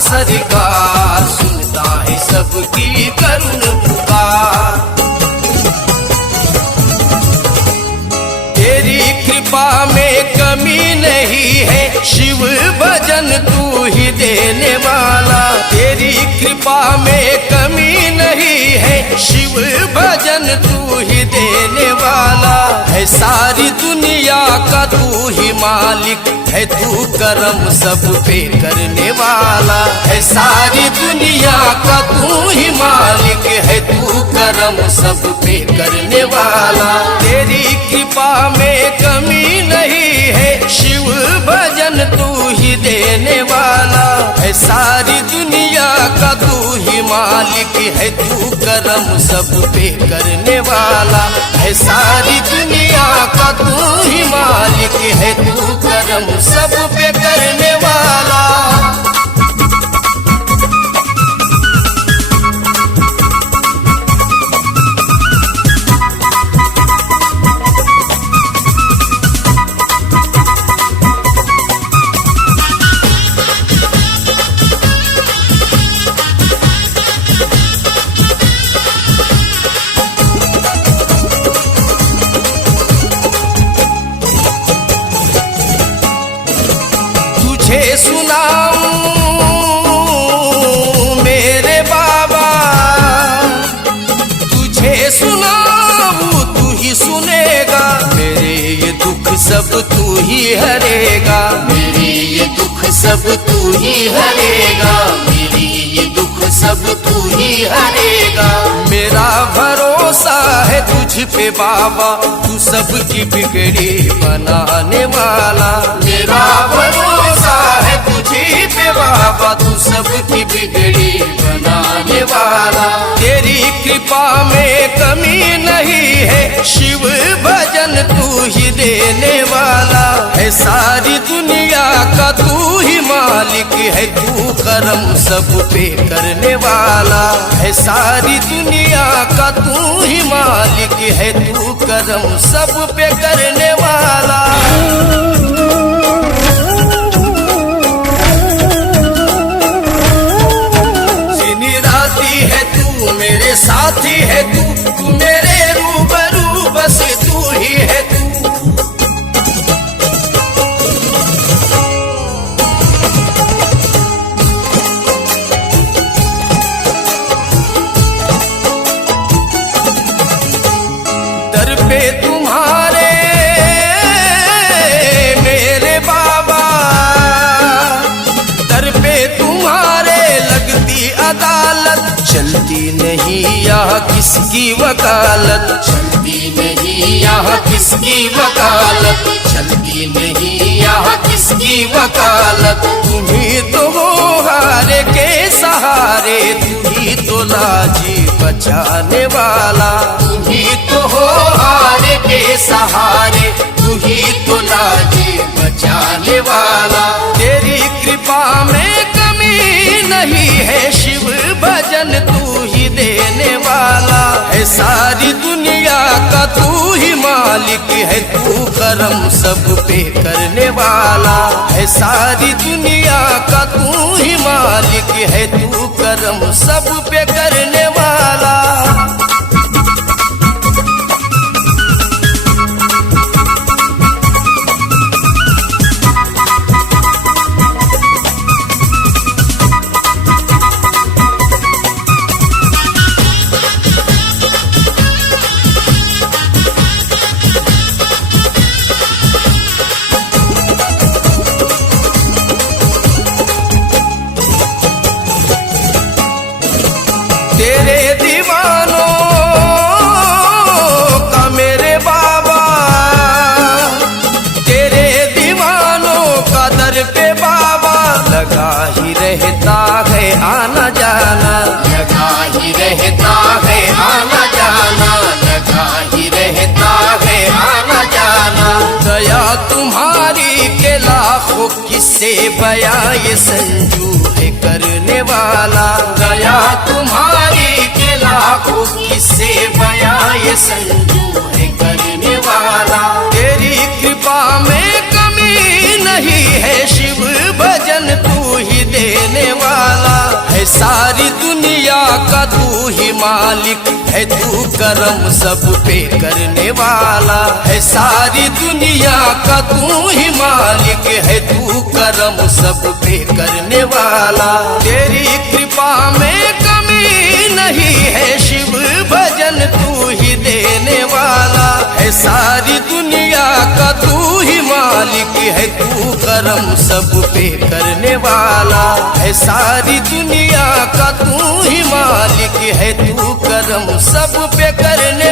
सरकार, सुनता है सबकी करुण पुकार। तेरी कृपा में कमी नहीं है, शिव भजन तू ही देने वाला। तेरी कृपा में कमी नहीं है, शिव भजन तू ही देने वाला है। सारी दुनिया का तू ही मालिक है, तू करम सब पे करने वाला है। सारी दुनिया का तू ही मालिक है, तू करम सब पे करने वाला। तेरी कृपा में कमी नहीं है, शिव भजन तू ही देने वाला है। सारी दुनिया का तू ही मालिक है, तू करम सब पे करने वाला है। सारी दुनिया का तू ही मालिक है, तू करम सब पे करने वाला। तुझे सुनाऊं मेरे बाबा, तुझे सुनाऊं तू ही सुनेगा। मेरे ये दुख सब तू ही हरेगा, मेरे ये दुख सब तू ही हरेगा, मेरी ये दुख सब तू ही हरेगा। मेरा भरोसा है तुझ पे बाबा, तू सबकी बिगड़ी बनाने वाला। मेरा भरोसा है तुझी पे बाबा, तू सबकी बिगड़ी बनाने वाला। तेरी कृपा में कमी नहीं है, शिव भजन तू ही देने वाला है। सारी दुनिया का तू ही मालिक है, तू करम सब पे करने वाला है। सारी दुनिया का तू ही मालिक है, तू करम सब पे करने वाला। है तू मेरे साथी है, तू मेरे रूबरू बस तू ही है तू। दर पे तुम्हारे मेरे बाबा, दर पे तुम्हारे लगती अदालत। चलती नहीं यहाँ किसकी वकालत, चलती नहीं यहाँ किसकी वकालत, चलती नहीं यहाँ किसकी वकालत। तुम्ही तो हो हारे के सहारे, तुम्ही तो लाजी बचाने वाला। तुम्ही तो हो हारे के सहारे, तुम्ही तो लाजी बचाने वाला। तेरी कृपा में कमी नहीं है, शिव भजन तू ही देने वाला है। सारी दुनिया का तू ही मालिक है, तू करम सब पे करने वाला है। सारी दुनिया का तू ही मालिक है, तू करम सब पे करने वाला। तेरे दीवानों का मेरे बाबा, तेरे दीवानों का दर पे बाबा। लगा ही रहता है आना जाना, लगा ही रहता है आना जाना, लगा ही रहता है आना जाना। दया तुम्हारी के लाखों किस्से बयां ये संजू है करने वाला। दया तुम्हारी के लाखों किस्से बयां ये संजू है करने वाला। तेरी कृपा में कमी नहीं है, शिव भजन तू ही देने वाला है, सारी दुनिया का तू ही मालिक है, तू करम सब पे करने वाला है, सारी दुनिया का तू ही मालिक है, तू करम सब पे करने वाला। तेरी कृपा में कमी नहीं है शिव, भजन तू ही देने वाला है, सारी दुनिया का तू ही मालिक है, तू करम सब पे करने वाला है, सारी दुनिया का तू ही मालिक है, तू करम सब पे करने